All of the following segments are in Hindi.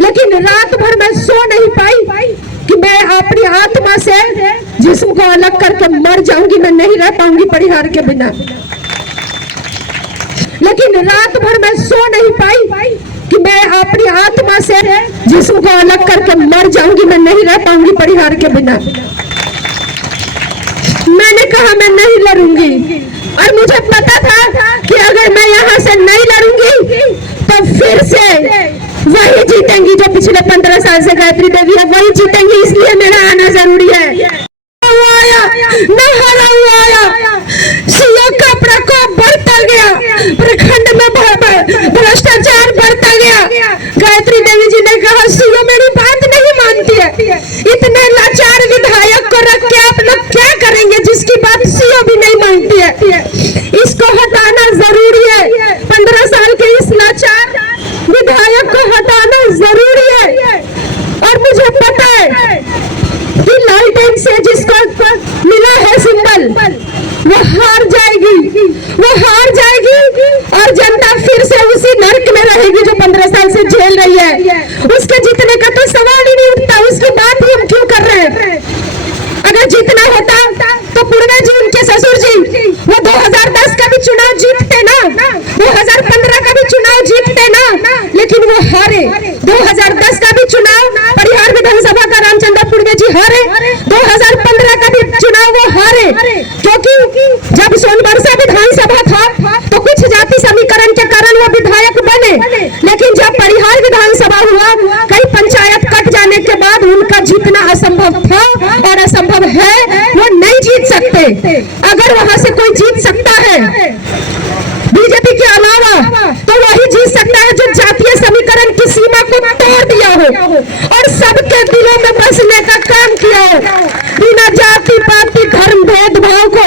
लेकिन रात भर मैं सो नहीं पाई कि मैं अपनी आत्मा से जिस्म को अलग करके मर जाऊंगी, मैं नहीं रह पाऊंगी परिहार के बिना। लेकिन रात भर मैं सो नहीं पाई कि मैं अपनी आत्मा से जिस्म को अलग करके मर जाऊंगी, मैं नहीं रह पाऊंगी परिहार के बिना। मैंने कहा मैं नहीं लड़ूंगी, और मुझे पता था कि अगर मैं यहाँ से नहीं लड़ूंगी तो फिर से वही जीतेंगी जो पिछले 15 साल से गायत्री देवी है, वही जीतेंगी। इसलिए मेरा आना जरूरी है। न हरा हुआ आया, सीओ का प्रकोप बढ़ता गया, प्रखंड में भ्रष्टाचार बढ़ता गया। गायत्री देवी जी ने कहा सीओ मेरी बात नहीं मानती है, इतने लाचार विधायक को रख के आप लोग क्या करेंगे जिसकी बात सीओ भी नहीं मानती है। इसको हटाना जरूरी है। 15 साल के इस लाचार विधायक को हटाना जरूरी है। और मुझे पता है कि लालटेन से जिसको मिला है सिंबल, वो हार जाएगी, वो हार जाएगी, और जनता फिर से उसी नर्क में रहेगी जो 15 साल से झेल रही है। उसके जीतने का तो सवाल ही नहीं उठता, उसकी बात ही हम क्यों कर रहे हैं। अगर जीतना होता तो पूर्वे जी, उनके ससुर जी, वो 2010 का भी चुनाव जीतते ना, 2015 का भी चुनाव जीतते ना, लेकिन वो हारे। 2010 का भी चुनाव परिहार विधानसभा का रामचंद्र पूर्वे जी हारे, 2015 का भी चुनाव वो हारे, क्योंकि जब सोनबरसा विधानसभा था तो कुछ जाति समीकरण के कारण वो विधायक बने, लेकिन जब परिहार विधानसभा हुआ, कई पंचायत कट जाने के बाद उनका जीतना असंभव था और असंभव है, वो नहीं जीत सकते। अगर वहां से कोई जीत सकता है बीजेपी के अलावा, तो वही जीत सकता है जो जातीय समीकरण की सीमा को तोड़ दिया हो और सबके दिलों में बसने का काम किया हो, बिना जाति पाति धर्म भेदभाव को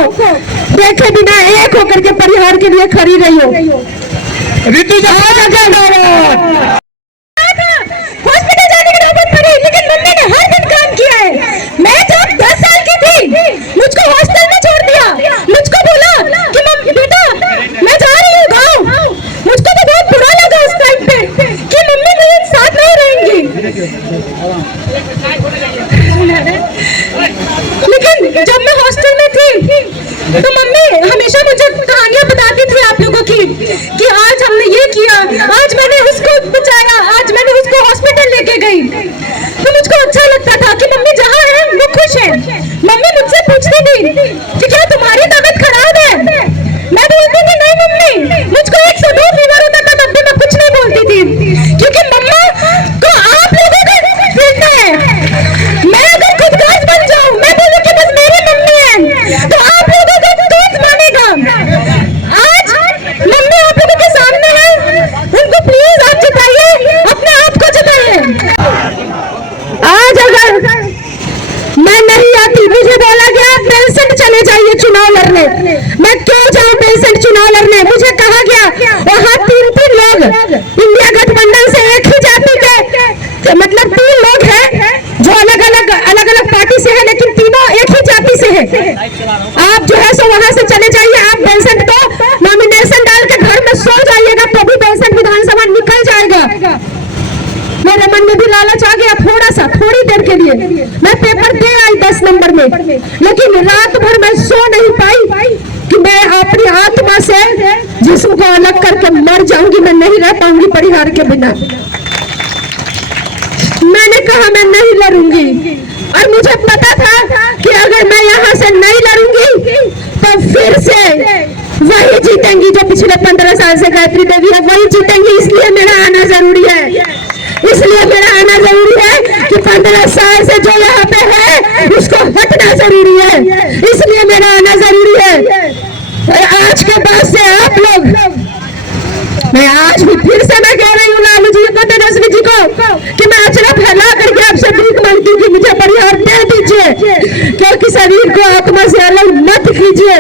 देखे बिना एक होकर के परिहार के लिए खड़ी रही हो। ऋतु हॉस्पिटल जाने की नौबत पड़ी, लेकिन मम्मी ने हर दिन काम किया है। मैं जब 10 साल की थी, मुझको हॉस्टल में छोड़ दिया, मुझको बोला कि मम्मी बेटा मैं जा रही हूँ गाँव। मुझको तो बहुत बुरा लगा उस टाइम पे कि मम्मी मेरे साथ नहीं रहेंगी, लेकिन जब मैं हॉस्टल में थी तो मम्मी हमेशा मुझे कहानियां बताती थी आप लोगों की कि आज हमने ये किया, आज मैंने उसको बचाया, आज मैंने उसको हॉस्पिटल लेके गई। तो मुझको अच्छा लगता था कि मम्मी जहाँ है वो खुश है। मम्मी मुझसे पूछती थी कि क्या तुम्हारी तबीयत खराब है, मैं बोलती थी नहीं मम्मी, मुझको 102 फीवर होता था, तब भी मैं कुछ नहीं बोलती थी, क्योंकि मम्मा को आप लोगों का फिरना है। मैं अगर खुद गाज बन जाऊं, मैं बोलूं कि बस मेरी मम्मी है, तो आप लोगों का कौन मानेगा। आज मम्मी आप लोगों के सामने है, उनको प्लीज आप जिताइए, अपने आप को जिताइए। आज अगर मैं नहीं आती, मुझे बोला गया बेलसेंट चले जाइए चुनाव लड़ने, मैं क्यों जाऊं बेलसेंट चुनाव लड़ने। मुझे कहा गया वहाँ 3 लोग इंडिया गठबंधन से एक ही जाति के, मतलब 3 लोग हैं जो अलग अलग पार्टी से है, लेकिन तीनों एक ही जाति से है। आप जो है सो वहां से चले जाइए, आप बेलसेंट को नॉमिनेशन डाल के घर में सो जाइएगा, तो भी बेलसेंट विधानसभा निकल जाएगा। मेरे मन में भी लालच आ गया थोड़ी देर के लिए, मैं पेपर दे आई 10 नंबर में, लेकिन रात भर मैं सो नहीं पाई कि मैं अपनी आत्मा से जिस्म को अलग करके मर जाऊंगी, मैं नहीं रह पाऊंगी परिहार के बिना। मैंने कहा मैं नहीं लड़ूंगी, और मुझे पता था कि अगर मैं यहाँ से नहीं लड़ूंगी तो फिर से वही जीतेंगी जो पिछले 15 साल से गायत्री देवी है, वही जीतेंगी। इसलिए मेरा आना जरूरी है, इसलिए मेरा आना जरूरी है कि 15 साल से जो यहाँ पे है उसको हटना जरूरी है, इसलिए मेरा आना जरूरी है। और आज के बाद से आप लोग, मैं आज भी फिर से मैं कह रही हूँ लालू जी को, तेजस्वी जी को, कि मैं अचरा फैला करके आपसे भीख मांगती हूँ कि मुझे परिहार दे दीजिए, क्योंकि शरीर को आत्मा से अलग मत कीजिए।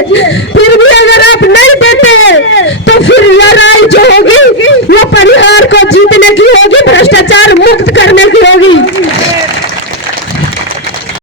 फिर भी अगर आप नहीं देते तो फिर लड़ाई जो होगी वो परिहार को जीतने की होगी, भ्रष्टाचार मुक्त करने की होगी।